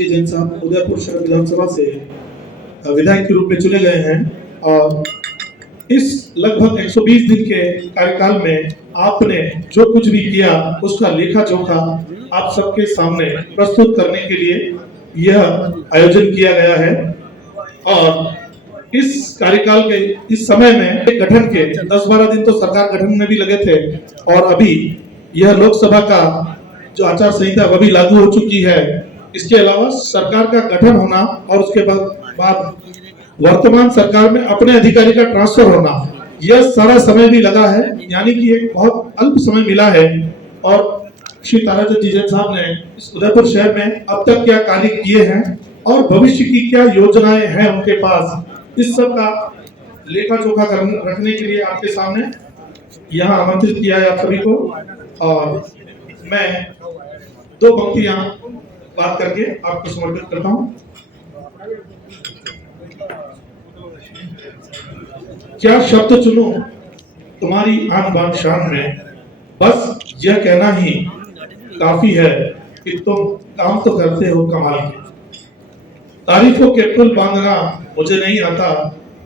जी जैन साहब उदयपुर शहर विधानसभा से विधायक के रूप में चुने गए हैं और इस लगभग 120 दिन के कार्यकाल में आपने जो कुछ भी किया उसका लेखा जोखा आप सबके सामने प्रस्तुत करने के लिए यह आयोजन किया गया है। और इस कार्यकाल के इस समय में गठन के 10-12 दिन तो सरकार गठन में भी लगे थे और अभी यह लोकसभा का जो आचार संहिता वह भी लागू हो चुकी है। इसके अलावा सरकार का गठन होना और उसके बाद वर्तमान सरकार में अपने अधिकारी का ट्रांसफर होना, यह सारा समय भी लगा है, यानी कि एक बहुत अल्प समय मिला है। और श्री ताराचंद जी जैन साहब ने इस उदयपुर शहर में अब तक क्या कार्य किए हैं और भविष्य की क्या योजनाएं हैं उनके पास, इस सब का लेखा जोखा रखने के लिए आपके सामने यहाँ आमंत्रित किया है आप सभी को। और मैं 2 पंक्तियां बात करके आपको समर्पित करता हूं। क्या शब्द चुनो तुम्हारी आन बान शान में, बस यह कहना ही काफी है कि तुम काम तो करते हो कमाल के। तारीफों के पुल बांधना मुझे नहीं आता,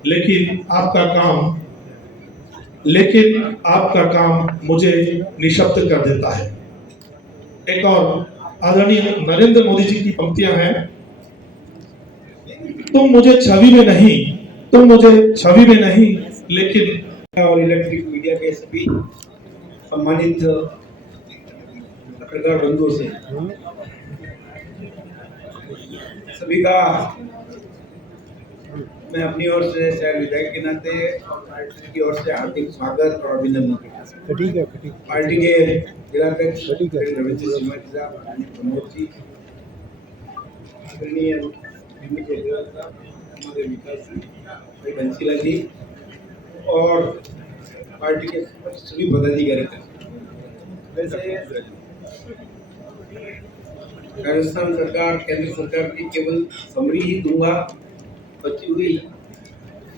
लेकिन आपका काम मुझे निशब्द कर देता है। एक और आदरणीय नरेंद्र मोदी जी की पंक्तियां हैं, तुम मुझे छवि में नहीं लेकिन। और इलेक्ट्रिक मीडिया के सभी सम्मानित पत्रकार बंधुओं से सभी का मैं अपनी ओर से शहर विधायक के नाते की ओर से हार्दिक स्वागत और अभिनंदन करता हूं। पार्टी के जिलाध्यक्ष रविंद्र सिंह साहब, प्रमोद जी, आदरणीय हमारे विकास जी, बंसीला जी और पार्टी के सभी पदाधिकारी। वैसे राजस्थान सरकार, केंद्र सरकार की केवल समरी ही दूंगा, बची हुई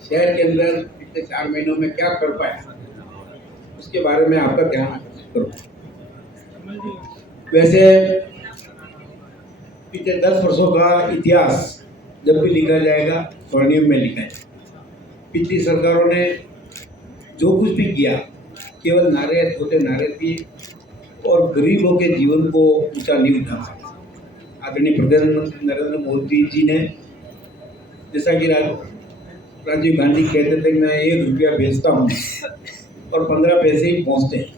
शहर के अंदर पिछले 4 महीनों में क्या कर पाया उसके बारे में आपका ध्यान आकर्षित करूँ। वैसे पिछले 10 वर्षों का इतिहास जब भी लिखा जाएगा स्वर्णिम में लिखा जाएगा। पिछली सरकारों ने जो कुछ भी किया केवल नारे, छोटे नारे थी और गरीबों के जीवन को ऊंचा नहीं उठा सका। आदरणीय प्रधानमंत्री नरेंद्र मोदी जी ने, जैसा कि राजीव गांधी कहते थे, मैं 1 रुपया भेजता हूँ और 15 पैसे ही पहुँचते हैं,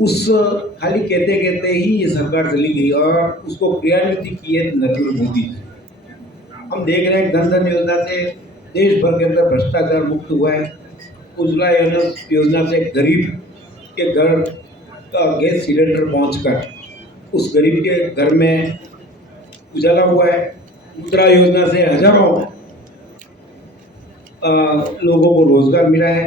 उस खाली कहते कहते ही ये सरकार चली गई और उसको क्रियान्वित की है नरेंद्र मोदी जी। हम देख रहे हैं धन धन योजना से देश भर के अंदर भ्रष्टाचार मुक्त हुआ है। उज्ज्वला योजना से गरीब के घर का गैस सिलेंडर पहुंचकर उस गरीब के घर में उजाला हुआ है। मुद्रा योजना से हजारों लोगों को रोजगार मिला है।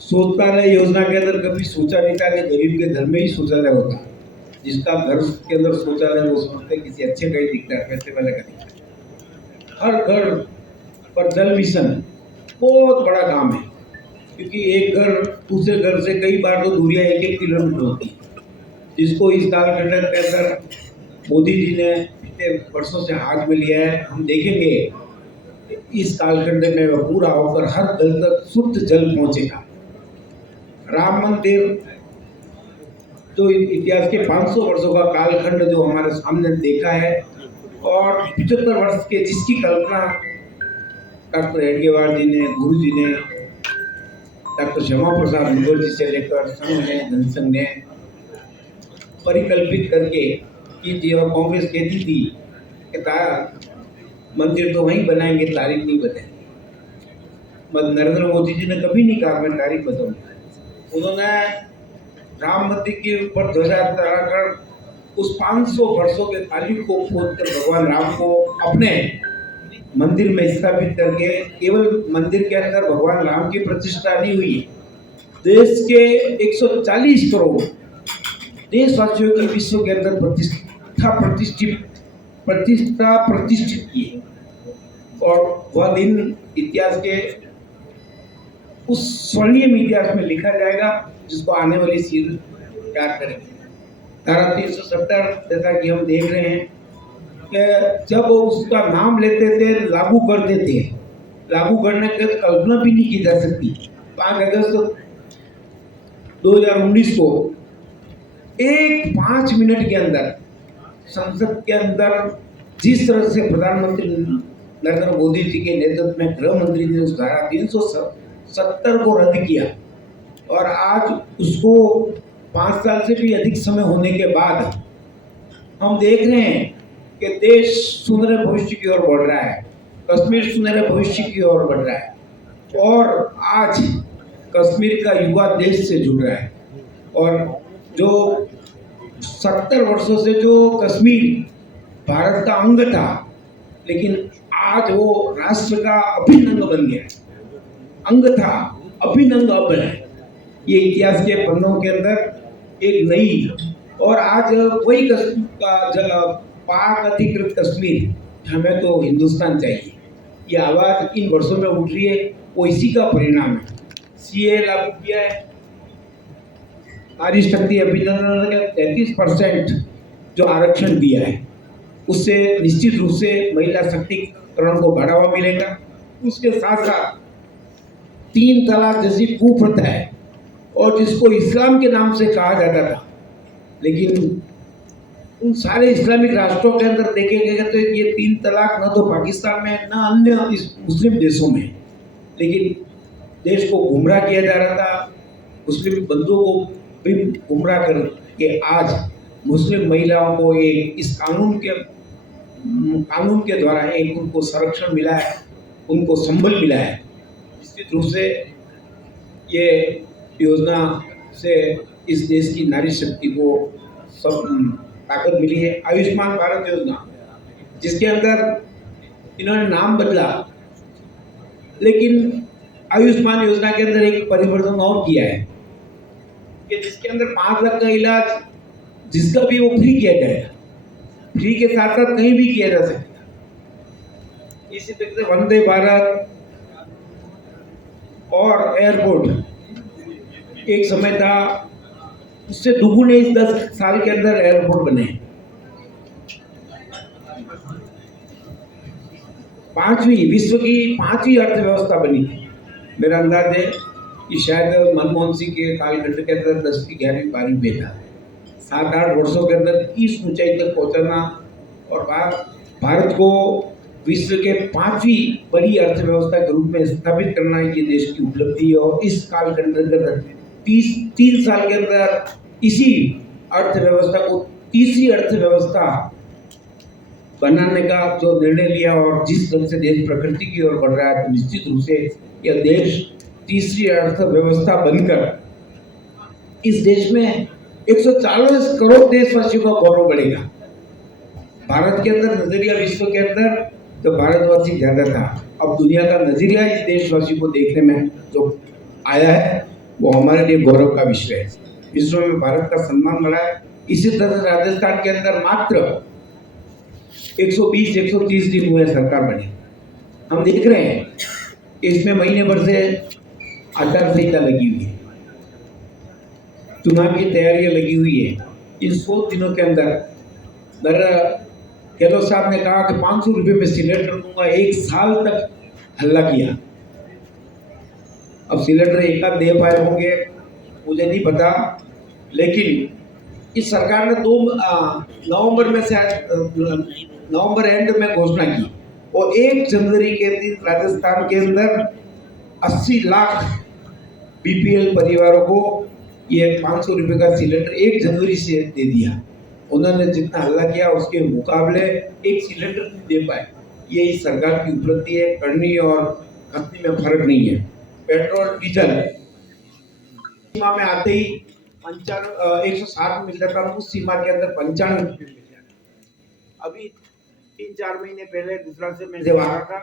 शौचालय योजना के अंदर कभी सोचा नहीं था कि गरीब के घर में ही शौचालय होता। जिसका घर के अंदर शौचालय वो समझते किसी अच्छे का ही दिखता है, पैसे वाले का दिखता है। हर घर पर जल मिशन बहुत बड़ा काम है, क्योंकि एक घर दूसरे घर से कई बार तो दूरियां 1-1 किलोमीटर होती है, जिसको इस कालखंड के अंदर मोदी जी ने पिछले वर्षों से हाथ में लिया है। हम देखेंगे इस कालखंड में वह पूरा होकर हर घर तक शुद्ध जल पहुंचेगा। राम मंदिर जो इतिहास के 500 वर्षों का कालखंड जो हमारे सामने देखा है और 75 वर्ष के जिसकी कल्पना डॉक्टर हेडगेवार जी ने, गुरु जी ने, डॉक्टर श्यामा प्रसाद मुखर्जी से लेकर संघ ने, जनसंघ ने परिकल्पित करके की थी। और कांग्रेस कहती थी कि मंदिर तो वहीं बनाएंगे, तारीख नहीं बताएंगे। नरेंद्र मोदी जी ने कभी नहीं कहा मैं तारीख बताऊंगा। उन्होंने राम मंदिर के ऊपर ध्वजा फहराकर उस 500 वर्षों के तारीख को खोदकर भगवान राम को अपने मंदिर में स्थापित करके, केवल मंदिर के अंदर भगवान राम की प्रतिष्ठा नहीं हुई, देश के 140 करोड़ देशवासियों की विश्व के अंदर प्रतिष्ठित की है। और वह दिन इतिहास के उस स्वर्णिम इतिहास में लिखा जाएगा जिसको आने वाली सीढ़ी याद करेंगे। धारा 370 जैसा कि हम देख रहे हैं जब उसका नाम लेते थे लागू करते थे, लागू करने की कल्पना भी नहीं की जा सकती। 5 अगस्त 2019 को एक 5 मिनट के अंदर संसद के अंदर जिस तरह से प्रधानमंत्री नरेंद्र मोदी जी के नेतृत्व में गृह मंत्री ने उस धारा 370 को रद्द किया और आज उसको 5 साल से भी अधिक समय होने के बाद हम देख रहे हैं कि देश सुनहरे भविष्य की ओर बढ़ रहा है, कश्मीर सुनहरे भविष्य की ओर बढ़ रहा है और आज कश्मीर का युवा देश से जुड़ रहा है। और जो 70 वर्षों से जो कश्मीर भारत का अंग था, लेकिन आज वो राष्ट्र का अभिन्न अंग बन गया। अंग था, अभिन्न अंग अब है। ये इतिहास के पन्नों के अंदर एक नई और आज वही पाक अधिकृत कश्मीर हमें तो हिंदुस्तान चाहिए, ये आवाज इन वर्षों में उठ रही है, वो इसी का परिणाम है। सीए लागू किया है, नारी शक्ति अभियान ने 33% जो आरक्षण दिया है, उससे निश्चित रूप से महिला शक्तिकरण को बढ़ावा मिलेगा। उसके साथ साथ 3 तलाक जैसी कुप्रथा है और जिसको इस्लाम के नाम से कहा जाता था, लेकिन उन सारे इस्लामिक राष्ट्रों के अंदर देखे गए तो ये 3 तलाक न तो पाकिस्तान में न अन्य मुस्लिम देशों में, लेकिन देश को गुमराह किया जा रहा था। मुस्लिम बंधुओं को भी गुमराह कर के आज मुस्लिम महिलाओं को एक इस कानून के द्वारा एक उनको संरक्षण मिला है, उनको संबल मिला है। निश्चित रूप से ये योजना से इस देश की नारी शक्ति को सब ताकत मिली है। आयुष्मान भारत योजना, जिसके अंदर इन्होंने नाम बदला, लेकिन आयुष्मान योजना के अंदर एक परिवर्तन और किया है कि जिसके अंदर 5 लाख का इलाज जिसका भी वो फ्री किया जाएगा, फ्री के साथ साथ कहीं भी किया जा सकेगा। इसी तरह से वंदे भारत और एयरपोर्ट एक समय था, उससे दुगुने इस 10 साल के अंदर एयरपोर्ट बने। 5वीं विश्व की 5वीं अर्थव्यवस्था बनी थी। मेरा अंदाज है कि शायद मनमोहन सिंह के कालखंड के अंदर 10वीं 11वीं 12वीं पे था। 7-8 वर्षों के अंदर इस ऊंचाई तक पहुंचना और भारत को विश्व के 5वीं बड़ी अर्थव्यवस्था के रूप में स्थापित करना ये देश की उपलब्धि है। और इस कालखंड के अंदर 3 साल के अंदर इसी अर्थव्यवस्था को तीसरी अर्थव्यवस्था बनाने का जो निर्णय लिया और जिस तरह से देश प्रकृति की ओर बढ़ रहा है, तो निश्चित रूप से यह देश तीसरी अर्थव्यवस्था बनकर इस देश में 140 करोड़ देशवासियों का गौरव बढ़ेगा। भारत के अंदर नजरिया विश्व के अंदर तो भारतवासी ज्यादा था, अब दुनिया का नजरिया इस देशवासी को देखने में जो आया है वो हमारे लिए गौरव का विषय है। विश्व में भारत का सम्मान बढ़ा है। इसी तरह राजस्थान के अंदर मात्र 120-130 दिन हुए सरकार बने। हम देख रहे हैं कि इसमें महीने भर से आचार संहिता लगी हुई है, चुनाव की तैयारियां लगी हुई है। इन 100 दिनों के अंदर गहलोत साहब ने कहा कि 500 रुपये में सिलेंडर दूंगा, 1 साल तक हल्ला किया। अब सिलेंडर एक आध दे पाए होंगे मुझे नहीं पता, लेकिन इस सरकार ने 2 नवंबर में से नवंबर एंड में घोषणा की और 1 जनवरी के दिन राजस्थान के अंदर 80 लाख बीपीएल परिवारों को ये 500 रुपये का सिलेंडर 1 जनवरी से दे दिया। उन्होंने जितना हल्ला किया उसके मुकाबले 1 सिलेंडर नहीं दे पाए। ये इस सरकार की उपलब्धि है। करनी और खतनी में फर्क नहीं है। पेट्रोल डीजल सीमा में आते ही 160 मिल जाता, उस सीमा के अंदर 95 रुपये मिल जाता। अभी 3-4 महीने पहले दूसरा से मैं जब आ रहा था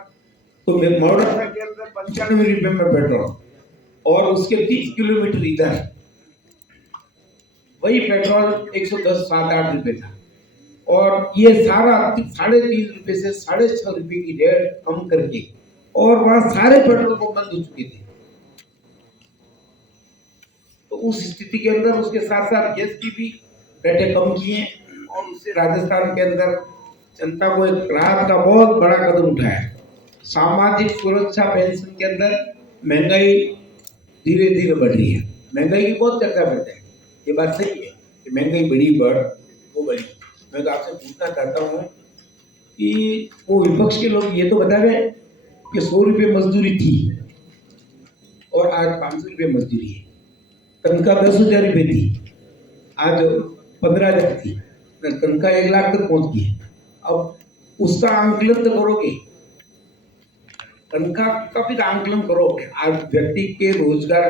तो मोड़सा के अंदर 95 रुपये में पेट्रोल और उसके 30 किलोमीटर इधर वही पेट्रोल 110 7-8 रुपये था। और ये सारा 3.5 रुपये से 6.5 रुपये की रेट कम करके और वहां सारे पेट्रोल पंप बंद हो चुके थे। तो उस स्थिति के अंदर उसके साथ साथ गैस की भी रेटें कम की हैं और उससे राजस्थान के अंदर जनता को एक राहत का बहुत बड़ा कदम उठाया। सामाजिक सुरक्षा पेंशन के अंदर महंगाई धीरे धीरे बढ़ रही है। महंगाई की बहुत चर्चा करते हैं, ये बात सही है कि महंगाई बढ़ी। मैं तो आपसे पूछना चाहता हूँ कि वो विपक्ष के लोग ये तो बतावे कि 100 रुपये मजदूरी थी और आज 500 रुपये मजदूरी है, तनख्वाह 10,000 रुपये थी, आज 15,000 थी, तनख्वाह 1 लाख तक पहुंच गई। अब उसका आंकलन तो करोगे, तनख्वाह का भी आंकलन करोगे। आज व्यक्ति के रोजगार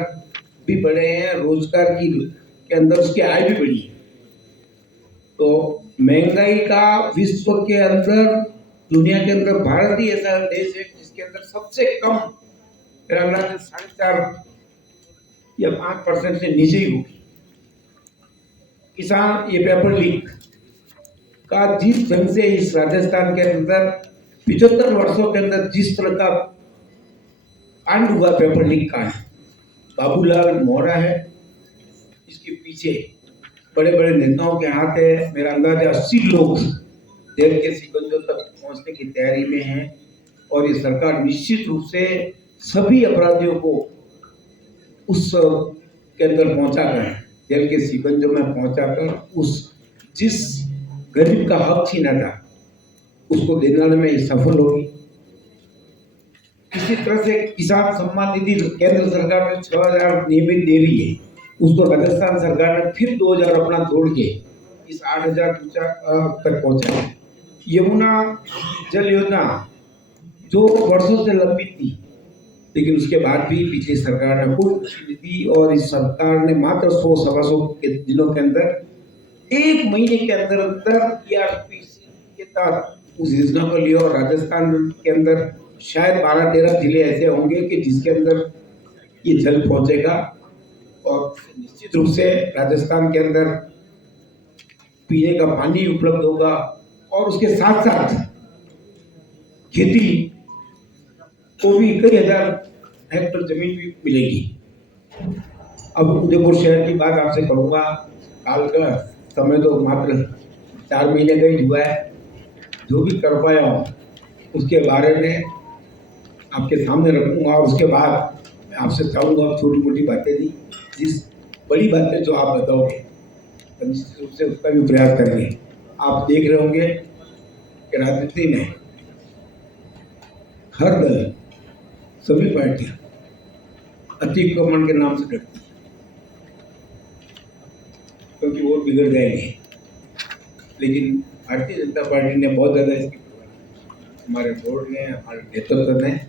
भी बढ़े हैं, रोजगार की के अंदर उसकी आय भी बढ़ी है। तो महंगाई का विश्व के अंदर, दुनिया के अंदर भारत ही ऐसा देश है जिसके अंदर सबसे कम, मेरा अंदाजा 4.5 या 5% से नीचे ही होगी। किसान, ये पेपर लीक का जिस ढंग से इस राजस्थान के अंदर 75 वर्षों के अंदर जिस तरह का कांड हुआ, पेपर लीक कांड, बाबूलाल मोहरा है इसके पीछे, बड़े बड़े नेताओं के हाथ है। मेरा अंदाजा 80 लोग जेल के सिकंजों तक पहुंचने की तैयारी में हैं और ये सरकार निश्चित रूप से सभी अपराधियों को उस के अंदर पहुंचाकर, जेल के सिकंजों में पहुंचाकर, उस जिस गरीब का हक छीना था उसको दिलाने में ये सफल होगी। इसी तरह से किसान सम्मान निधि केंद्र सरकार ने 6,000 नियमित दे रही है, उसको राजस्थान सरकार ने फिर 2,000 अपना जोड़ के इस 8,000 तक पहुंचा है। यमुना जल योजना जो वर्षों से लंबित थी, लेकिन उसके बाद भी पिछली सरकार ने कोई निधि, और इस सरकार ने मात्र 100-125 के दिनों के अंदर, 1 महीने के अंदर अंदर ERPC के तहत उस योजना को लिया। और राजस्थान के अंदर शायद 12-13 जिले ऐसे होंगे कि जिसके अंदर ये जल पहुंचेगा और निश्चित रूप से राजस्थान के अंदर पीने का पानी उपलब्ध होगा और उसके साथ साथ खेती को भी कई हजार हेक्टेयर जमीन भी मिलेगी। अब उदयपुर शहर की बात आपसे करूंगा। हाल का समय तो मात्र 4 महीने का ही हुआ है। जो भी कर पाया हूँ उसके बारे में आपके सामने रखूंगा और उसके बाद मैं आपसे चाहूँगा छोटी मोटी बातें दी, जिस बड़ी बातें जो आप बताओगे तो निश्चित रूप से उसका भी प्रयास करेंगे। आप देख रहे होंगे कि राजनीति में हर दल, सभी पार्टियां अतिक्रमण के नाम से डरती है क्योंकि वो बिगड़ जाएंगे, लेकिन भारतीय जनता पार्टी ने बहुत ज़्यादा इसकी, हमारे बोर्ड ने, हमारे नेतृत्व ने,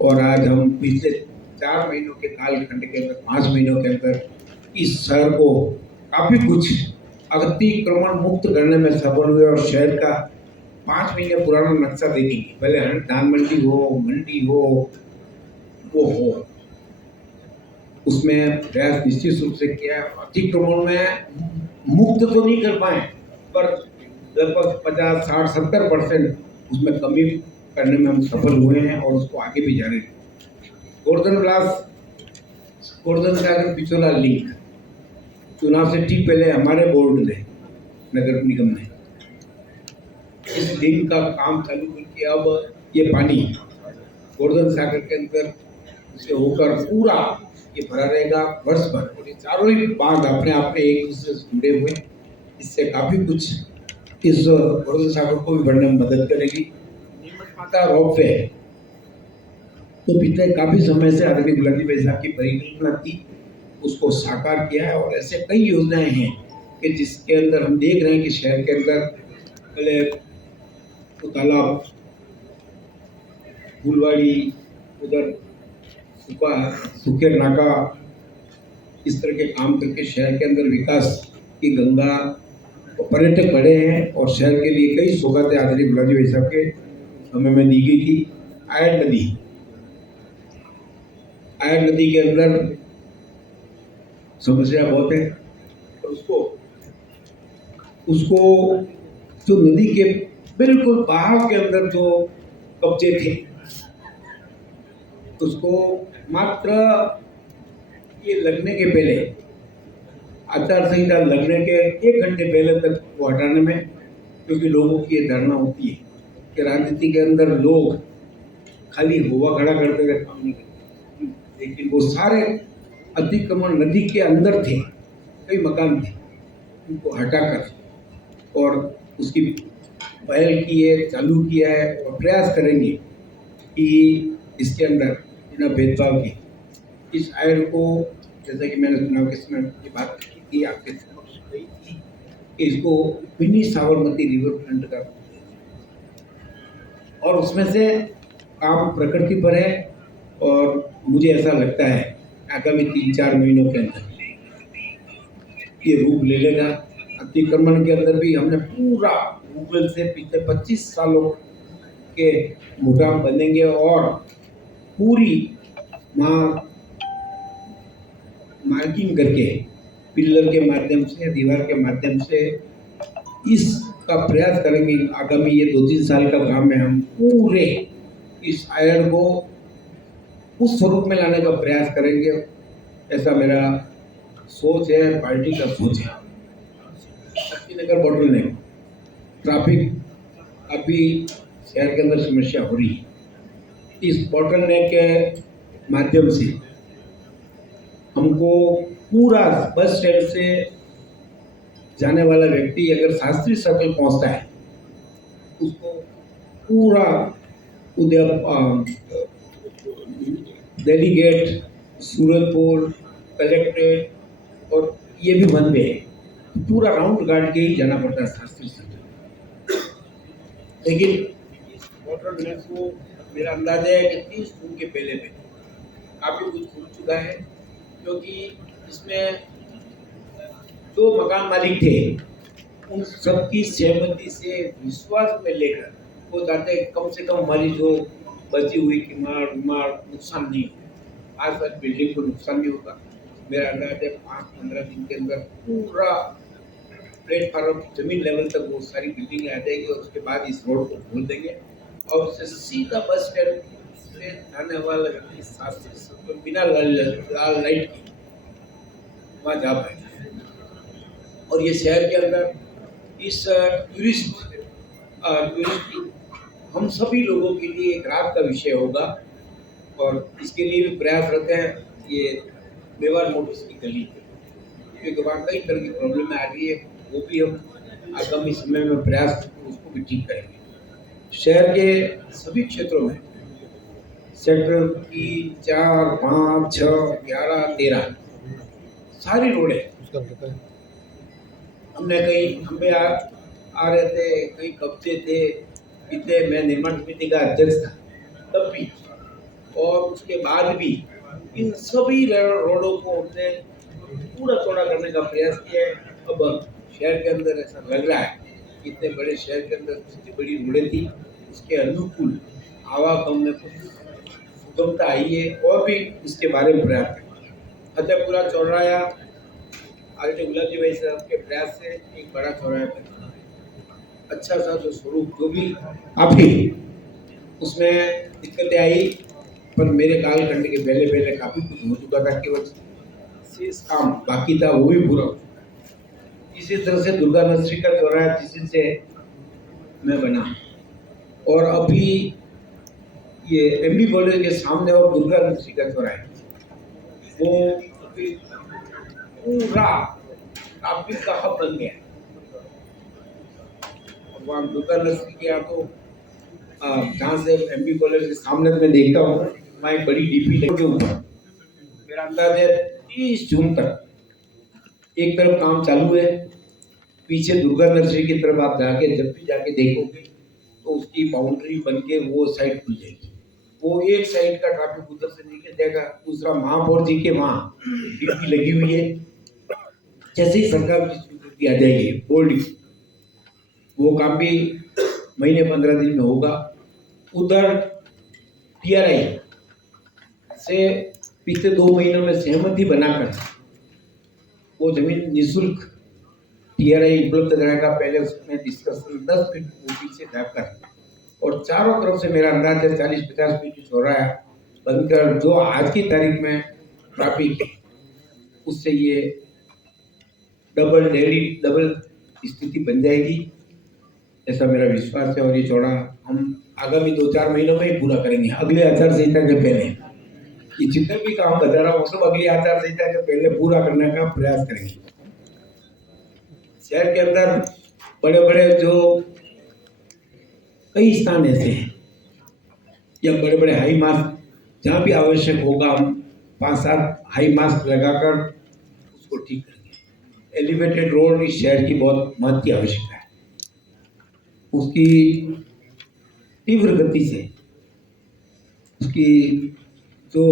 और आज हम पिछले 4 महीनों के कालखंड के अंदर, 5 महीनों के अंदर इस शहर को काफ़ी कुछ अतिक्रमण मुक्त करने में सफल हुए। और शहर का 5 महीने पुराना नक्शा देखेंगे, भले धान मंडी हो, मंडी हो, वो हो, उसमें प्रयास निश्चित रूप से किया है। अतिक्रमण में मुक्त तो नहीं कर पाए, पर लगभग 50, 60, 70% उसमें कमी करने में हम सफल हुए हैं और उसको आगे भी जारी रखेंगे। गोवर्धन सागर पिछोला लिंक चुनाव से ठीक पहले हमारे बोर्ड ने, नगर निगम ने इस लिंक का काम चालू करके अब ये पानी गोवर्धन सागर के अंदर से होकर पूरा ये भरा रहेगा वर्ष भर। और ये चारों ही बांध अपने आप में एक दूसरे से जुड़े हुए, इससे काफी कुछ इस गोवर्धन सागर को भी बढ़ने में मदद करेगी। नीमच माता रोपवे तो पिछले काफी समय से आदरणीय गुलाटी भाई साहब की परिकल्पना थी, उसको साकार किया है। और ऐसे कई योजनाएं हैं कि जिसके अंदर हम देख रहे हैं कि शहर के अंदर पहले तालाब, फूलवाड़ी, उधर सुखेर नाका, इस तरह के काम करके शहर के अंदर विकास की गंगा, पर्यटक बढ़े हैं और शहर के लिए कई सौगातें आदरणीय गुलाटी भाई साहब के समय में दी गई थी। आयन नदी के अंदर समस्या बहुत है, और उसको जो नदी के बिल्कुल बहाव के अंदर जो कब्जे थे, उसको मात्र ये लगने के पहले, आचार संहिता लगने के 1 घंटे पहले तक वो हटाने में क्योंकि लोगों की ये धारणा होती है कि राजनीति के अंदर लोग खाली हुआ खड़ा करते हुए काम नहीं करते, लेकिन वो सारे अतिक्रमण नदी के अंदर थे, कई मकान थे, उनको हटाकर और उसकी पहल की है, चालू किया है और प्रयास करेंगे कि इसके अंदर बिना भेदभाव के इस आयर को, जैसा कि मैंने चुनाव के समय ये बात की थी, आपके समक्ष कही थी कि इसको मिनी साबरमती रिवर फ्रंट का, और उसमें से काम प्रकृति पर है और मुझे ऐसा लगता है आगामी 3-4 महीनों के अंदर ये रूप ले लेगा। अतिक्रमण के अंदर भी हमने पूरा गूगल से पिछले 25 सालों के मुकाम बनेंगे और पूरी मार्किंग करके पिलर के माध्यम से, दीवार के माध्यम से इसका प्रयास करेंगे। आगामी ये 2-3 साल का काम है, हम पूरे इस आयर को उस स्वरूप में लाने का प्रयास करेंगे, ऐसा मेरा सोच है, पार्टी का सोच है। शक्तिनगर बॉटल नेक ट्रैफिक अभी शहर के अंदर समस्या हो रही है। इस बॉटल नेक के माध्यम से हमको पूरा बस स्टैंड से जाने वाला व्यक्ति अगर शास्त्री सर्कल पहुंचता है, उसको पूरा दिल्ली गेट, सूरजपुर, कलेक्ट्रेट और ये भी बंद है, पूरा राउंड काट के ही जाना पड़ता है शास्त्री सर्कल। लेकिन इस बॉटल नेक को मेरा अंदाजा है कि 30 जून के पहले में काफ़ी कुछ खुल चुका है, क्योंकि इसमें जो मकान मालिक थे उन सबकी सहमति से, विश्वास में लेकर वो चाहते हैं कम से कम हमारी जो बची हुई किमाड़ नुकसान नहीं हो, आज तक बिल्डिंग को नुकसान नहीं होगा। मेरा अंदाजा है 5-15 दिन के अंदर पूरा प्लेटफार्म जमीन लेवल तक वो सारी बिल्डिंगें आ जाएगी और उसके बाद इस रोड को खोल देंगे और उससे सीधा बस स्टैंड से जाने वाला व्यक्ति बिना लाल लाइट की वहाँ जा पाएगा। और ये शहर के अंदर इस टूरिस्ट हम सभी लोगों के लिए एक रात का विषय होगा और इसके लिए भी प्रयासरत है। ये मेवाड़ मोटर्स की गली, क्योंकि वहाँ कई तरह की प्रॉब्लम आ रही है, वो भी हम आगामी समय में प्रयास उसको भी ठीक करेंगे। शहर के सभी क्षेत्रों में सेक्टर 3, 4, 5, 6, 11, 13 सारी रोडें हमने कहीं खंबे आ रहे थे, कहीं कब्जे थे, इतने मैं निर्माण समिति का अध्यक्ष था तब भी, और उसके बाद भी इन सभी रोडों को हमने पूरा चौड़ा करने का प्रयास किया है। अब शहर के अंदर ऐसा लग रहा है कि इतने बड़े शहर के अंदर जितनी बड़ी रोडें थी उसके अनुकूल आवागमन में कुछ सुगमता आई है और भी इसके बारे में प्रयास करें। फतेहपुरा चौराया आदरणीय गुलाब जी भाई साहब के प्रयास से एक बड़ा चौराया बना, अच्छा सा जो स्वरूप जो भी अभी उसमें दिक्कतें आई, पर मेरे कालखंड के पहले काफी कुछ हो चुका था, केवल शेष काम बाकी था, वो भी पूरा हो चुका। इसी तरह से दुर्गा नर्सरी का चौराया जिस से मैं बना, और अभी ये एमबी कॉलेज के सामने और दुर्गा नर्सरी का चौराया, वो अभी पूरा ट्रैफिक का हब बन गया। वहाँ दुर्गा नर्सरी किया तो जहाँ से एमबी कॉलेज के सामने मैं देखता हूँ वहाँ एक बड़ी डीपी लगी ऊपर। मेरा अंदाज है 30 जून तक एक तरफ काम चालू है, पीछे दुर्गा नर्सरी की तरफ आप जाके जब भी जाके देखोगे तो उसकी बाउंड्री बन के वो साइड खुल जाएगी। वो एक साइड का ट्रैफिक उधर से निकल जाएगा, दूसरा महापौर जी के वहाँ डीपी लगी हुई है। जैसे ही सरकार की स्वीकृति आ जाएगी बोल्ड, वो काम भी महीने 15 दिन में होगा। उधर टीआरआई से पिछले 2 महीनों में सहमति बनाकर वो जमीन निःशुल्क टीआरआई उपलब्ध कराएगा। पहले उसमें डिस्कशन 10 फीट ऊंची से जाकर, और चारों तरफ से मेरा अंदाज है 40-50 फीट चौराहा बनकर जो आज की तारीख में ट्रैफिक है उससे ये डबल स्थिति बन जाएगी। ऐसा मेरा विश्वास है और ये चौड़ा हम आगामी 2-4 महीनों में ही पूरा करेंगे, अगले आचार संहिता के पहले। ये जितने भी काम बता रहा हूँ सब अगली आचार संहिता के पहले पूरा करने का प्रयास करेंगे। शहर के अंदर बड़े बड़े जो कई स्थान ऐसे हैं या बड़े बड़े हाई मास्क जहाँ भी आवश्यक होगा हम 5-7 हाई मास्क लगाकर उसको ठीक करेंगे। एलिवेटेड रोड इस शहर की बहुत महत्व की आवश्यकता है, उसकी तीव्र गति से उसकी जो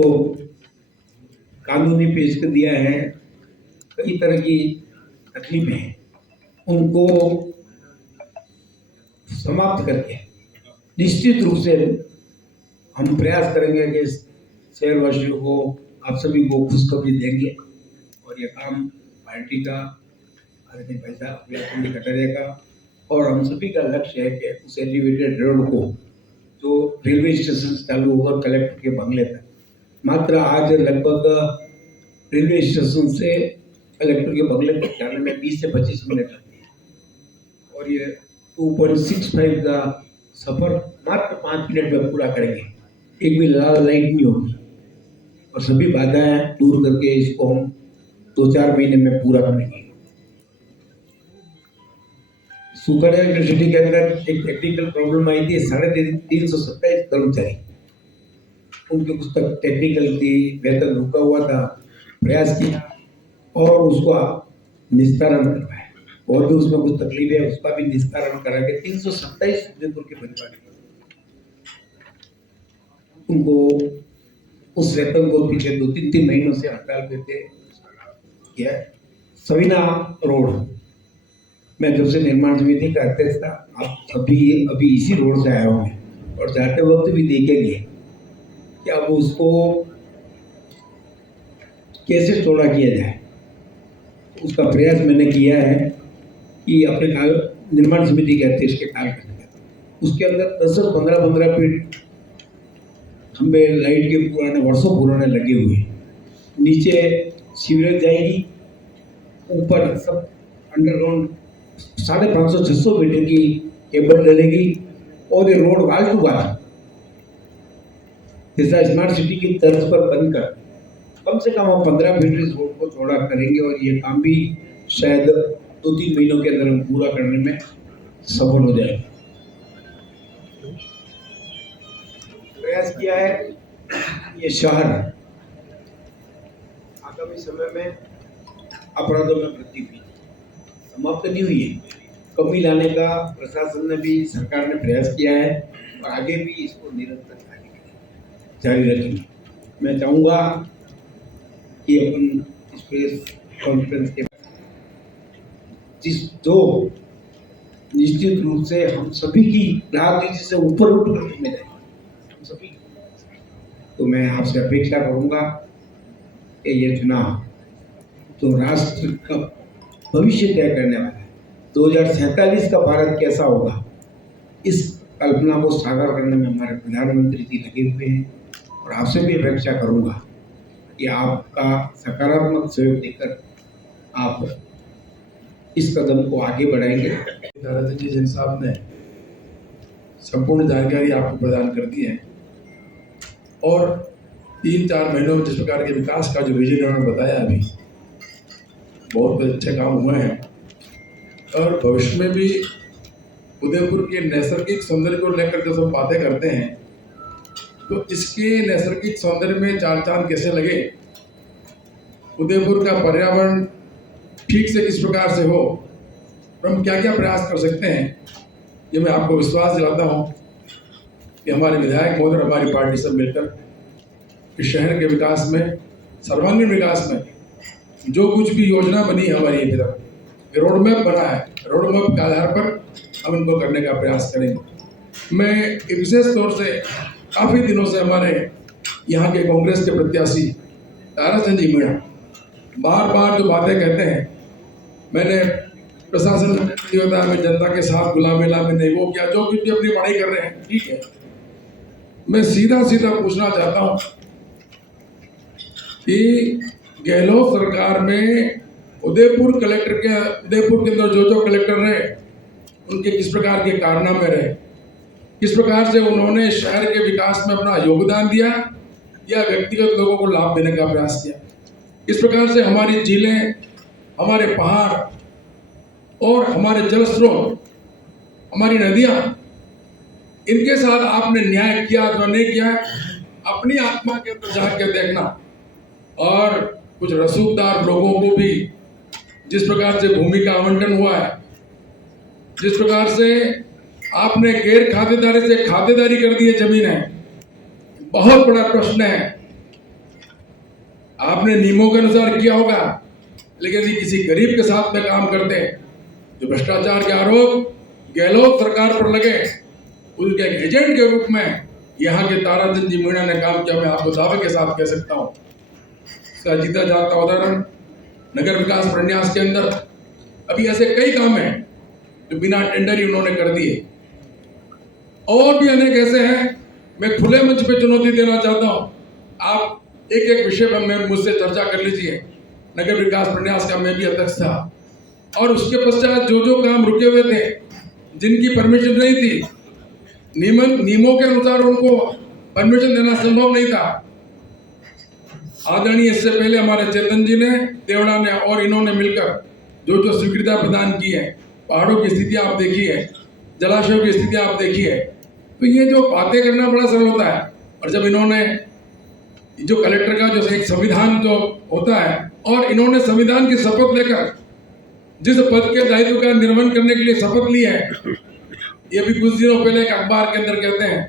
कानूनी पेश कर दिया है, कई तरह की तकलीफें हैं, उनको समाप्त करके निश्चित रूप से हम प्रयास करेंगे कि शहरवासियों को, आप सभी को खुशखबरी देंगे और ये काम पार्टी का आदमी पैसा अपने कटरे का और हम सभी का लक्ष्य है कि उस एलिवेटेड रोड को जो रेलवे स्टेशन से चालू होकर कलेक्टर के बंगले तक, मात्र आज लगभग रेलवे स्टेशन से कलेक्टर के बंगले तक जाने में 20 से 25 मिनट लगते हैं और ये 2.65 का सफर मात्र 5 मिनट में पूरा करेंगे। एक भी लाल लाइट नहीं होगी और सभी बाधाएं दूर करके इसको हम 2-4 महीने में पूरा करेंगे। सुखड़ा यूनिवर्सिटी के अंदर एक टेक्निकल प्रॉब्लम आई थी, 327 कर्मचारी, उनके कुछ तक टेक्निकल की वेतन रुका हुआ था, प्रयास किया और उसका निस्तारण करवाया और भी उसमें कुछ तकलीफ है, उसका भी निस्तारण करा के 327 उदयपुर के परिवार उनको उस वेतन को पिछले 2-3 महीनों से हड़ताल देते किया। सविना रोड मैं जब से निर्माण समिति का अध्यक्ष था, आप सभी अभी इसी रोड से आए होंगे और जाते वक्त भी देखेंगे कि अब उसको कैसे चौड़ा किया जाए, उसका प्रयास मैंने किया है कि अपने काल निर्माण समिति के अध्यक्ष के काल कर उसके अंदर 10-15 फीट खंबे लाइट के पुराने वर्षों पुराने लगे हुए, नीचे सीवरेज जाएगी, ऊपर सब अंडरग्राउंड 550-600 मीटर की केबल डलेगी और ये रोड वाल टू वाल जैसा स्मार्ट सिटी की तर्ज पर बनकर कम से कम हम 15 फीट इस रोड को चौड़ा करेंगे और ये काम भी शायद 2-3 महीनों के अंदर हम पूरा करने में सफल हो जाएगा। प्रयास किया है ये शहर आगामी समय में अपराधों में वृद्धि हुई, समाप्त नहीं हुई है, कमी लाने का प्रशासन ने भी, सरकार ने प्रयास किया है और आगे भी इसको निरंतर जारी रखेंगे। मैं चाहूँगा कि अपन इस प्रेस कॉन्फ्रेंस के जो निश्चित रूप से हम सभी की राजनीति से ऊपर उठ कर जिम्मेदारी हम सभी, तो मैं आपसे अपेक्षा करूँगा कि ये चुनाव जो राष्ट्र का भविष्य तय करने वाला है, 2047 का भारत कैसा होगा, इस कल्पना को साकार करने में हमारे प्रधानमंत्री जी लगे हुए हैं और आपसे भी अपेक्षा करूंगा कि आपका सकारात्मक सहयोग देकर आप इस कदम को आगे बढ़ाएंगे। जी जिन साहब ने संपूर्ण जानकारी आपको प्रदान कर दी है और 3-4 महीनों में जिस प्रकार के विकास का जो विजन उन्होंने बताया, अभी बहुत अच्छे काम हुए हैं और भविष्य में भी उदयपुर के नैसर्गिक सौंदर्य को लेकर जब हम बातें करते हैं तो इसके नैसर्गिक सौंदर्य में 4 चांद कैसे लगे, उदयपुर का पर्यावरण ठीक से किस प्रकार से हो और हम क्या क्या प्रयास कर सकते हैं, ये मैं आपको विश्वास दिलाता हूँ कि हमारे विधायक महोदय, हमारी पार्टी सब मिलकर इस शहर के विकास में, सर्वांगीण विकास में जो कुछ भी योजना बनी है हमारी अभी तक, रोड मैप बना है, रोड मैप के आधार पर हम इनको करने का प्रयास करेंगे। मैं विशेष तौर से काफ़ी दिनों से हमारे यहाँ के कांग्रेस के प्रत्याशी ताराचंद जी मीणा बार बार जो बातें कहते हैं, मैंने प्रशासन नहीं होता है, मैं जनता के साथ खुला मेला में नहीं, वो क्या जो कुछ भी अपनी पढ़ाई कर रहे हैं ठीक है। मैं सीधा सीधा पूछना चाहता हूँ कि गहलोत सरकार में उदयपुर के अंदर जो कलेक्टर रहे उनके किस प्रकार के कारनामे रहे, किस प्रकार से उन्होंने शहर के विकास में अपना योगदान दिया या व्यक्तिगत लोगों को लाभ देने का प्रयास किया। इस प्रकार से हमारी झीलें, हमारे पहाड़ और हमारे जल स्रोत, हमारी नदियां, इनके साथ आपने न्याय किया अथवा नहीं किया, अपनी आत्मा के अंदर जाके देखना। और कुछ रसूखदार लोगों को भी जिस प्रकार से भूमि का आवंटन हुआ है, जिस प्रकार से आपने गैर खातेदारी से खातेदारी कर दी है जमीन है, बहुत बड़ा प्रश्न है। आपने नियमों के अनुसार किया होगा, लेकिन यदि किसी गरीब के साथ में काम करते हैं, जो भ्रष्टाचार के आरोप गहलोत सरकार पर लगे, उनके एक एजेंट के रूप में यहाँ के ताराचंद जी मीणा ने काम किया, मैं आपको दावे के साथ कह सकता हूँ। इसका जीता जाता उदाहरण नगर विकास प्रन्यास के अंदर अभी ऐसे कई काम हैं जो बिना टेंडर ही उन्होंने कर दिए, और भी अनेक ऐसे हैं। मैं खुले मंच पे चुनौती देना चाहता हूँ, आप एक एक विषय पर मैं मुझसे चर्चा कर लीजिए। नगर विकास प्रन्यास का मैं भी अध्यक्ष था, और उसके पश्चात जो जो काम रुके हुए थे, जिनकी परमिशन नहीं थी, नियमों के अनुसार उनको परमिशन देना संभव नहीं था, आदरणीय इससे पहले हमारे चेतन जी ने, देवड़ा ने और इन्होंने मिलकर जो जो स्वीकृति प्रदान की है, पहाड़ों की स्थिति आप देखिए, जलाशयों की स्थिति आप देखिए, तो ये जो बातें करना बड़ा सरल होता है। और जब इन्होंने जो कलेक्टर का जो एक संविधान जो होता है, और इन्होंने संविधान की शपथ लेकर जिस पद के दायित्व का निर्वहन करने के लिए शपथ ली है, ये भी कुछ दिनों पहले एक अखबार के अंदर कहते हैं,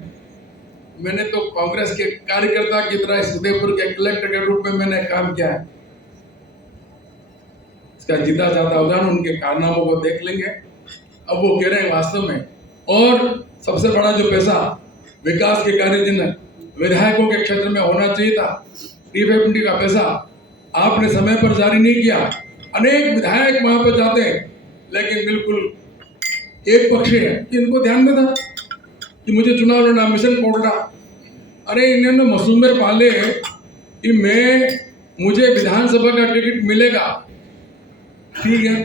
मैंने तो कांग्रेस के कार्यकर्ता की तरह इस उदयपुर के कलेक्टर के रूप में मैंने काम किया है। इसका जीता जाता उदाहरण उनके कारनामों को देख लेंगे। अब वो कह रहे हैं वास्तव में, और सबसे बड़ा जो पैसा विकास के कार्य जिन विधायकों के क्षेत्र में होना चाहिए था, T50 का पैसा आपने समय पर जारी नहीं किया। अनेक विधायक वहां पर जाते हैं, लेकिन बिल्कुल एक पक्ष है कि इनको ध्यान में था कि मुझे चुनाव लड़ना, मिशन कोटड़ा। अरे इन्होंने मसूमे पाले कि मुझे विधानसभा का टिकट मिलेगा, ठीक है,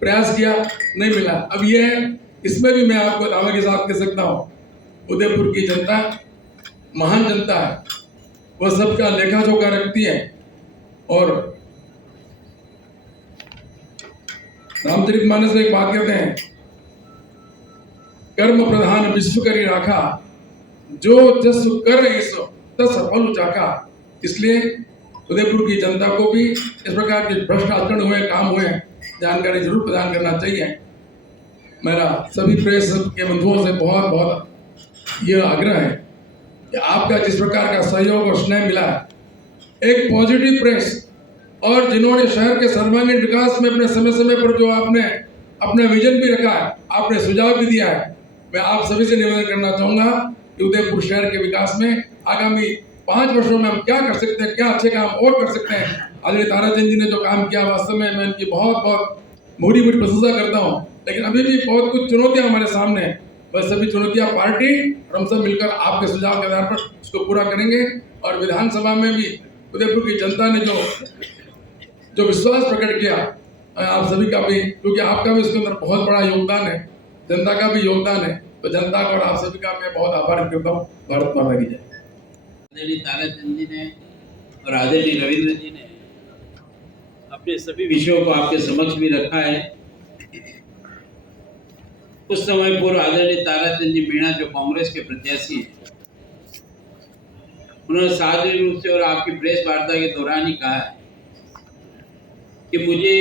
प्रयास किया, नहीं मिला। अब ये है, इसमें भी मैं आपको दावे के साथ कह सकता हूँ, उदयपुर की जनता महान जनता है, वह सबका लेखा जोखा रखती है। और रामचरितमानस में एक बात कहते हैं, कर्म प्रधान विश्व करी राखा, जो जस कर सो तस फल चाखा। इसलिए उदयपुर की जनता को भी इस प्रकार के भ्रष्ट आचरण हुए, काम हुए, जानकारी जरूर प्रदान करना चाहिए। मेरा सभी प्रेस के बंधुओं से बहुत बहुत यह आग्रह है कि आपका जिस प्रकार का सहयोग और स्नेह मिला है, एक पॉजिटिव प्रेस, और जिन्होंने शहर के सर्वांगीण विकास में अपने समय समय पर जो आपने अपना विजन भी रखा है, आपने सुझाव भी दिया है, मैं आप सभी से निवेदन करना चाहूंगा कि उदयपुर शहर के विकास में आगामी 5 वर्षों में हम क्या कर सकते हैं, क्या अच्छे काम और कर सकते हैं। आदरणीय ताराचंद जी ने जो काम किया, वास्तव में मैं इनकी बहुत बहुत भूरी भूरी प्रशंसा करता हूँ। लेकिन अभी भी बहुत कुछ चुनौतियां हमारे सामने हैं, बस सभी चुनौतियां पार्टी और हम सब मिलकर आपके सुझाव के आधार पर इसको पूरा करेंगे। और विधानसभा में भी उदयपुर की जनता ने जो विश्वास प्रकट किया, आप सभी का भी, क्योंकि आपका भी इसके अंदर बहुत बड़ा योगदान है, जनता का भी योगदान है, तो जनता को और आप सभी का मैं बहुत आभार करता हूँ। भारत माता की जय। आदरणीय ताराचंद जी ने और आदरणीय रविंद्र जी ने अपने सभी विषयों को आपके समक्ष भी रखा है। कुछ समय पूर्व आदरणीय ताराचंद जी मीणा, जो कांग्रेस के प्रत्याशी हैं, उन्होंने सार्वजनिक रूप से और आपकी प्रेस वार्ता के दौरान ही कहा है कि मुझे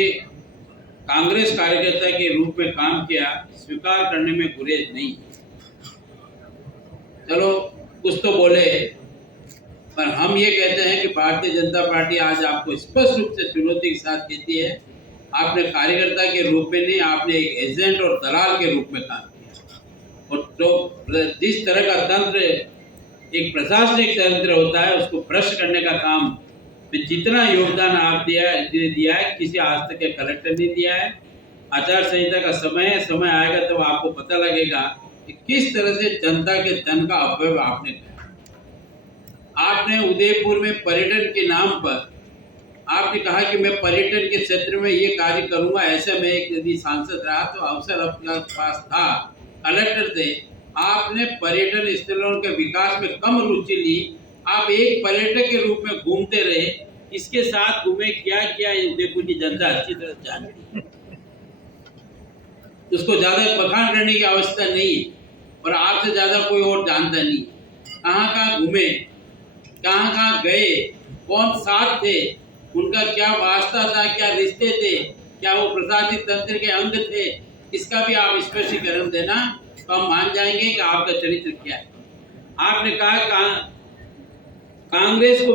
कांग्रेस कार्यकर्ता के रूप में काम किया स्वीकार करने में गुरेज नहीं। चलो कुछ तो बोले, पर हम ये कहते हैं कि भारतीय जनता पार्टी आज आपको स्पष्ट रूप से चुनौती के साथ कहती है, आपने कार्यकर्ता के रूप में नहीं, आपने एक एजेंट और दलाल के रूप में काम किया। और तो जिस तरह का तंत्र, एक प्रशासनिक तंत्र होता है, उसको भ्रष्ट करने का काम में जितना योगदान आप दिया है, किसी आज तक के कलेक्टर ने दिया है। आचार संहिता का समय है, समय आएगा तब तो आपको पता लगेगा कि किस तरह से जनता के धन का अपव्यय आपने किया। आपने उदयपुर में पर्यटन के नाम पर आपने कहा कि मैं पर्यटन के क्षेत्र में ये कार्य करूंगा। ऐसे में एक यदि सांसद रहा तो अवसर आपके पास था, कलेक्टर थे, आपने पर्यटन स्थलों के विकास में कम रुचि ली। आप एक पर्यटक के रूप में घूमते रहे। इसके साथ घूमे क्या किया ये उदयपुर की जनता अच्छी तरह जानती है। उसको ज्यादा बखान करने की आवश्यकता नहीं है और आपसे ज्यादा कोई और जानता नहीं। कहाँ कहाँ घूमे, कहाँ कहाँ गए, कौन साथ थे, उनका क्या वास्ता था, क्या रिश्ते थे, क्या वो प्रशासनिक तंत्र के अंग थे, इसका भी आप स्पष्टीकरण देना तो हम मान जाएंगे कि आपका चरित्र क्या है। आपने कहा कांग्रेस को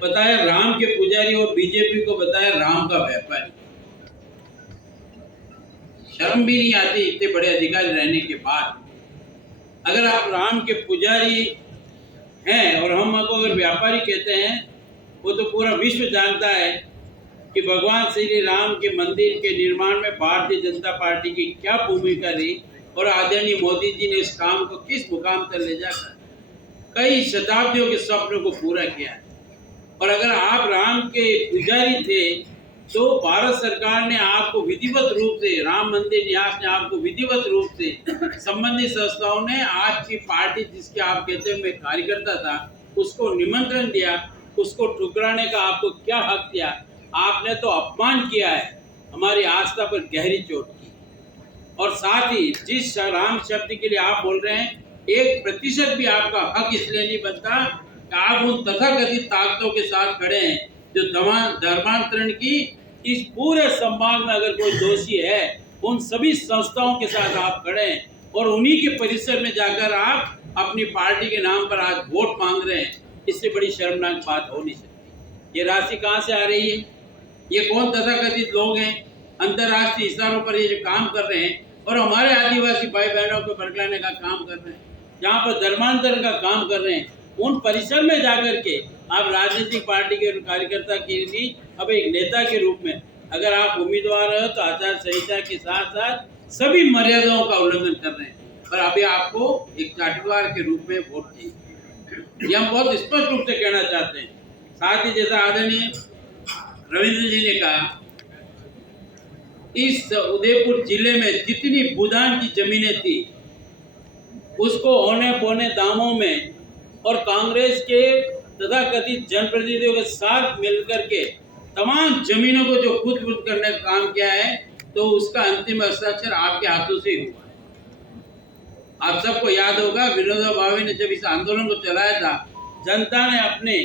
बताया राम के पुजारी और बीजेपी को बताया राम का व्यापारी। शर्म भी नहीं आती इतने बड़े अधिकारी रहने के बाद। अगर आप राम के पुजारी हैं और हम आपको अगर व्यापारी कहते हैं, वो तो पूरा विश्व जानता है कि भगवान श्री राम के मंदिर के निर्माण में भारतीय जनता पार्टी की क्या भूमिका रही और आदरणीय मोदी जी ने इस काम को किस मुकाम तक ले जाकर कई शताब्दियों के सपनों को पूरा किया है। और अगर आप राम के पुजारी थे तो भारत सरकार ने आपको विधिवत रूप से, राम मंदिर न्यास ने आपको विधिवत रूप से, संबंधित संस्थाओं ने आपकी पार्टी जिसके आप कहते हैं मैं कार्यकर्ता था, उसको निमंत्रण दिया, उसको ठुकराने का आपको क्या हक दिया? आपने तो अपमान किया है, हमारी आस्था पर गहरी चोट की। और साथ ही जिस राम शब्द के लिए आप बोल रहे हैं, 1% भी आपका हक इसलिए नहीं बनता कि आप उन तथाकथित ताकतों के साथ खड़े हैं जो धर्मांतरण की इस पूरे संभाग में अगर कोई दोषी है, उन सभी संस्थाओं के साथ आप खड़े हैं और उन्हीं के परिसर में जाकर आप अपनी पार्टी के नाम पर आज वोट मांग रहे हैं। इससे बड़ी शर्मनाक बात हो नहीं सकती। ये राशि कहाँ से आ रही है? ये कौन तथाकथित लोग हैं अंतर्राष्ट्रीय इशारों पर ये जो काम कर रहे हैं और हमारे आदिवासी भाई बहनों को भड़काने का काम कर रहे हैं, जहाँ पर धर्मांतरण का काम कर रहे हैं, उन परिसर में जाकर के आप राजनीतिक पार्टी के कार्यकर्ता के भी अब एक नेता के रूप में अगर आप उम्मीदवार हो तो आचार संहिता के साथ साथ सभी मर्यादाओं का उल्लंघन कर रहे हैं और अभी आपको एक चाटुकार के रूप में वोट चाहिए। ये हम बहुत स्पष्ट रूप से कहना चाहते हैं। साथ ही जैसा आदरणीय रविंद्र जी ने कहा, इस उदयपुर जिले में जितनी भूदान की जमीनें थी उसको औने पौने दामों में और कांग्रेस के तथाकथित जनप्रतिनिधियों के साथ मिलकर के तमाम जमीनों को जो खुद करने का काम किया है, तो उसका अंतिम हस्ताक्षर आपके हाथों से ही हुआ। आप सबको याद होगा विनोबा भावे ने जब इस आंदोलन को चलाया था, जनता ने अपने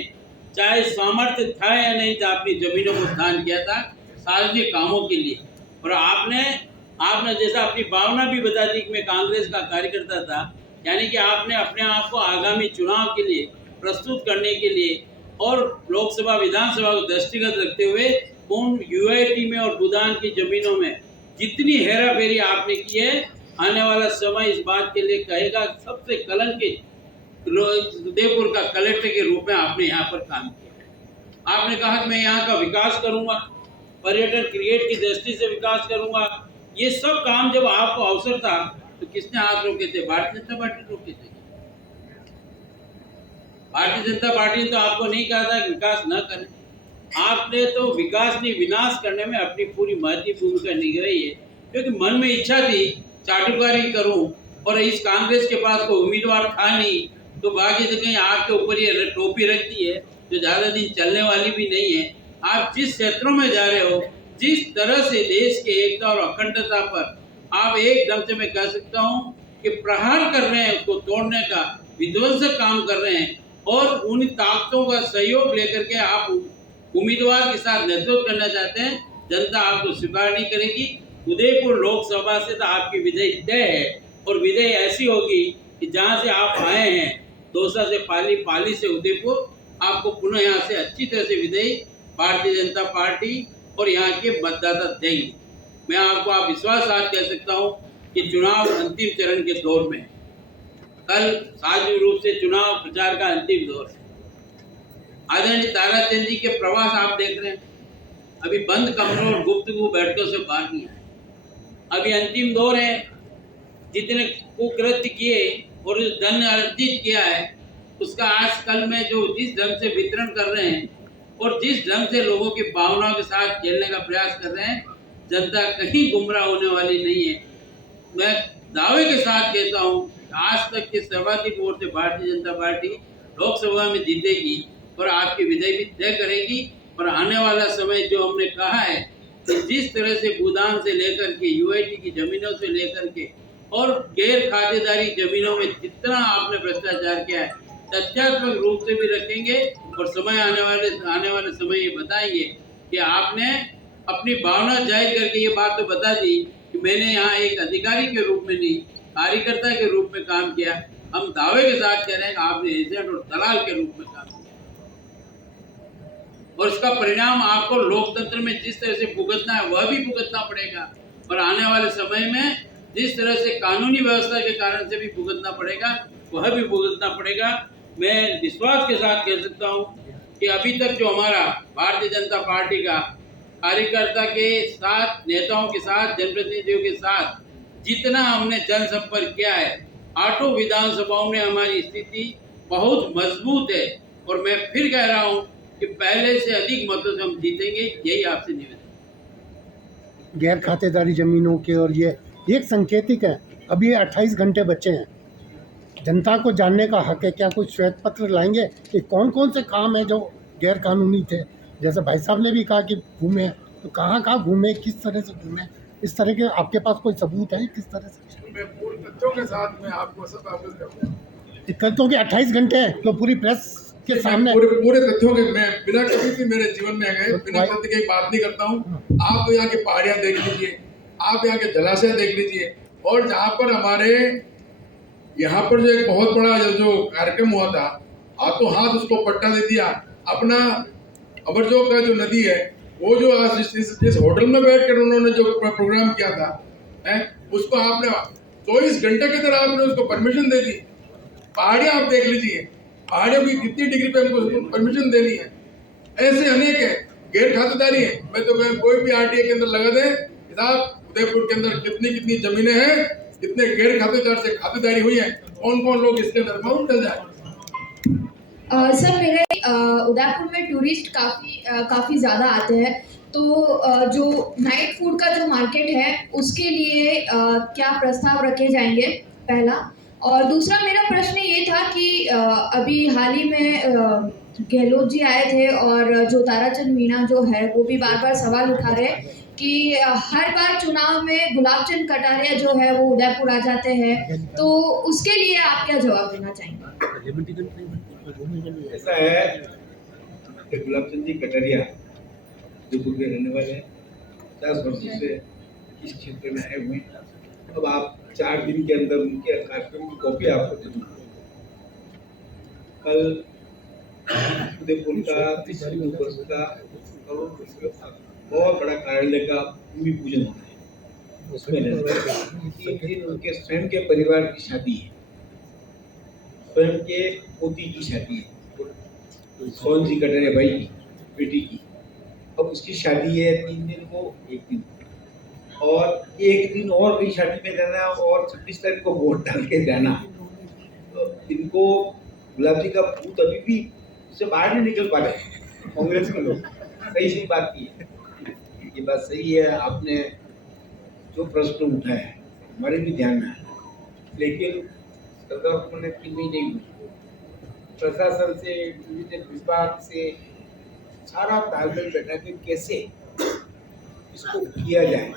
चाहे सामर्थ्य था या नहीं था अपनी जमीनों को दान किया था सार्वजनिक कामों के लिए। और आपने जैसा अपनी भावना भी बता दी कि मैं कांग्रेस का कार्यकर्ता था, यानी कि आपने अपने आप को आगामी चुनाव के लिए प्रस्तुत करने के लिए और लोकसभा विधानसभा को दृष्टिगत रखते हुए उन यूआईटी में और भूदान की जमीनों में जितनी हेरा फेरी आपने की है, आने वाला समय इस बात के लिए कहेगा सबसे कलंकित उदयपुर का कलेक्टर के रूप में आपने यहाँ पर काम किया। आपने कहा कि मैं यहाँ का विकास करूंगा, पर्यटन क्रिएट की दृष्टि से विकास करूंगा। ये सब काम जब आपको अवसर था तो किसने हाथ रोके थे? भारतीय जनता पार्टी रोके थे। भारतीय जनता पार्टी ने तो आपको नहीं कहा था कि विकास न करें। आपने तो विकास नहीं विनाश करने में अपनी पूरी महत्वपूर्ण भूमिका निभाई है, क्योंकि मन में इच्छा थी चाटुकारी करूं और इस कांग्रेस के पास कोई उम्मीदवार था नहीं, तो बाकी तो कहीं आपके ऊपर ये टोपी रखती है जो ज्यादा दिन चलने वाली भी नहीं है। आप जिस क्षेत्रों में जा रहे हो, जिस तरह से देश के एकता और अखंडता पर आप एकदम से मैं कह सकता हूं कि प्रहार कर रहे हैं, उसको तोड़ने का विध्वंसक काम कर रहे हैं और उन ताकतों का सहयोग लेकर के आप उम्मीदवार के साथ नेतृत्व करना चाहते हैं, जनता आपको स्वीकार नहीं करेगी। उदयपुर लोकसभा से तो आपकी विजय तय है और विजय ऐसी होगी कि जहां से आप आए हैं दौसा से पाली से उदयपुर, आपको पुनः यहाँ से अच्छी तरह से विजयी भारतीय जनता पार्टी और यहाँ के मतदाता देंगे। मैं आपको आप विश्वास साथ कह सकता हूँ कि चुनाव अंतिम चरण के दौर में, कल सार्वजनिक रूप से चुनाव प्रचार का अंतिम दौर है। आदरणीय ताराचंद जी के प्रवास आप देख रहे हैं, अभी बंद कमरों और गुप्तगू बैठकों से बाहर नहीं आए। अभी अंतिम दौर है। जितने कुकृत्य किए और धन अर्जित किया है उसका आज कल में जो जिस ढंग से वितरण कर रहे हैं, और जिस ढंग से लोगों की भावनाओं के साथ खेलने का प्रयास कर रहे हैं, जनता कहीं गुमराह होने वाली नहीं है। मैं दावे के साथ कहता हूं, आज तक के सर्वाधिक वोट से भारतीय जनता पार्टी लोकसभा में जीतेगी और आपकी विजय भी तय करेगी। और आने वाला समय जो हमने कहा है कि जिस तरह से भूदान से लेकर के यूआईटी की जमीनों से लेकर के और गैर खातेदारी जमीनों में जितना आपने भ्रष्टाचार किया है, तथ्यात्मक रूप से भी रखेंगे और समय आने वाले समय ये बताएंगे कि आपने अपनी भावना जाहिर करके ये बात तो बता दी कि मैंने यहाँ एक अधिकारी के रूप में नहीं, कार्यकर्ता के रूप में काम किया। हम दावे के साथ कह रहे हैं कि आपने एजेंट और दलाल के रूप में काम किया और इसका परिणाम आपको लोकतंत्र में जिस तरह से भुगतना है वह भी भुगतना पड़ेगा और आने वाले समय में जिस तरह से कानूनी व्यवस्था के कारण से भी भुगतना पड़ेगा वह भी भुगतना पड़ेगा। मैं विश्वास के साथ कह सकता हूं कि अभी तक जो हमारा भारतीय जनता पार्टी का कार्यकर्ता के साथ, नेताओं के साथ, जनप्रतिनिधियों के साथ जितना हमने जनसंपर्क किया है, 8 विधानसभाओं में हमारी स्थिति बहुत मजबूत है और मैं फिर कह रहा हूं कि पहले से अधिक मतों से हम जीतेंगे, यही आपसे निवेदन। गैर खातेदारी जमीनों के और ये एक संकेतिक है। अभी 28 घंटे बचे हैं, जनता को जानने का हक है। क्या कुछ श्वेत पत्र लाएंगे कि कौन कौन से काम है जो गैर कानूनी थे? जैसे भाई साहब ने भी कहा कि घूमे, तो कहाँ कहाँ घूमे, किस तरह से घूमे, इस तरह के आपके पास कोई सबूत है? किस तरह से? मैं पूरे तथ्यों के साथ मैं आपको सब अवगत करूँगा। दिक्कतों के 28 घंटे हैं तो पूरी प्रेस के सामने पूरे तथ्यों के मैं बिना कभी भी मेरे जीवन में गए बिना तथ्य की बात नहीं करता हूँ। आप यहाँ के पहाड़ियाँ देख लीजिए, आप यहाँ के जलाशय देख लीजिए, और जहाँ पर हमारे यहाँ पर जो एक बहुत बड़ा जो कार्यक्रम हुआ था, हाथों हाथ उसको पट्टा दे दिया। अपना अमरजोग का जो नदी है वो जो आज जिस होटल में बैठकर उन्होंने जो प्रोग्राम किया था उसको आपने 24 घंटे के अंदर आपने उसको परमिशन दे दी। पहाड़ियाँ आप देख लीजिए, पहाड़ियों की कितनी डिग्री पे हमको परमिशन देनी है। ऐसे अनेक है, गैर खातेदारी है। मैं तो कोई भी आरटीए के अंदर लगा दे, साहब उदयपुर के अंदर कितनी जमीनें हैं, कितने गैर खातेदार से खातेदारी हुई है, कौन कौन लोग इसके अंदर मालूम चल जाए। सर मेरे उदयपुर में टूरिस्ट काफ़ी ज़्यादा आते हैं, तो जो नाइट फूड का जो मार्केट है उसके लिए क्या प्रस्ताव रखे जाएंगे, पहला। और दूसरा मेरा प्रश्न ये था कि अभी हाल ही में गहलोत जी आए थे और जो ताराचंद मीणा जो है वो भी बार बार सवाल उठा रहे हैं कि हर बार चुनाव में गुलाब चंद कटारिया जो है वो उदयपुर आ जाते हैं, तो उसके लिए आप क्या जवाब देना चाहेंगे? ऐसा है कि गुलाब चंद जी कटारिया उदयपुर के रहने वाले हैं, 50 वर्षों से इस क्षेत्र में आए हुए हैं। अब आप 4 दिन के अंदर उनके कार्यक्रम की कॉपी आपको दे दूँगा। कल उदयपुर का 30 वर्ष का बहुत बड़ा कार्यालय का भूमि पूजन होना है, उसमें एक दिन उनके स्वयं के परिवार की शादी है, स्वयं के पोती की शादी है, सोन जी कटारिया भाई की बेटी की। अब उसकी शादी है 3 दिन को, 1 दिन और 1 दिन और भी शादी में जाना और 26 तारीख को वोट डाल के जाना। तो इनको गुलाब जी का भूत अभी भी उससे बाहर नहीं निकल पा रहे कांग्रेस के लोग। सही बात की है, ये बात सही है। आपने जो प्रश्न उठाया है हमारे भी ध्यान में आया, लेकिन सरकार ने फिल्मी नहीं हुई। प्रशासन से, विभाग से सारा तालमेल बैठा के कैसे इसको किया जाए,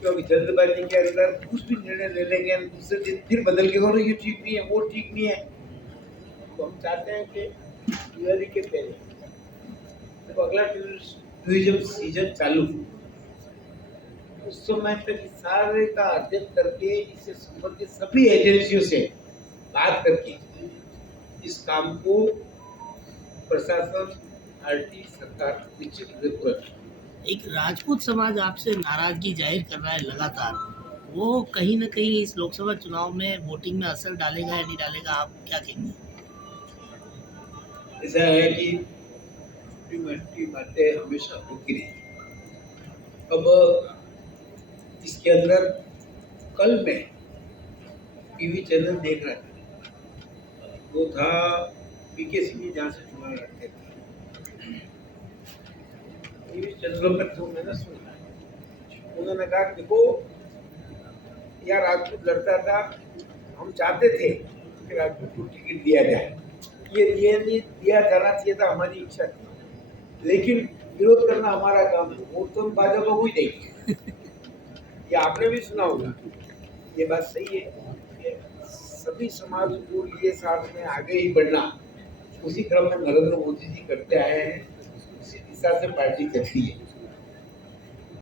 क्योंकि जल्दबाजी के अंदर कुछ भी निर्णय ले लेंगे, दूसरे दिन फिर बदल के और ये ठीक नहीं है, वो ठीक नहीं है। तो हम चाहते हैं कि दिवाली के पहले जब अगला टूरिज्म सीजन चालू उस समय तक सारे का अध्ययन करके इससे संबंधित सभी एजेंसियों से बात करके इस काम को प्रशासन, आरटी, सरकार निश्चित रूप से पूरा करेगी। एक राजपूत समाज आपसे नाराजगी जाहिर कर रहा है लगातार, वो कहीं ना कहीं इस लोकसभा चुनाव में वोटिंग में असर डालेगा या नहीं डालेगा, आप क्या कहेंगे? ऐसा है कि छोटी बातें हमेशा होती रही। अब इसके अंदर कल मैं टीवी चैनल देख रहा था, वो था पीके सिंह जहाँ से चुनाव लड़ते थे, टीवी चैनलों पर तो मैंने सुना, उन्होंने कहा देखो यार राजपूत लड़ता था, हम चाहते थे कि राजपूत को टिकट दिया जाए, ये नहीं दिया जाना चाहिए था, हमारी इच्छा थी, लेकिन विरोध करना हमारा काम है, वो तो हम भाजपा को ही देंगे। ये आपने भी सुना होगा, ये बात सही है कि सभी समाज को लिए साथ में आगे ही बढ़ना, उसी क्रम में नरेंद्र मोदी जी करते आए हैं, उसी दिशा से पार्टी चलती है।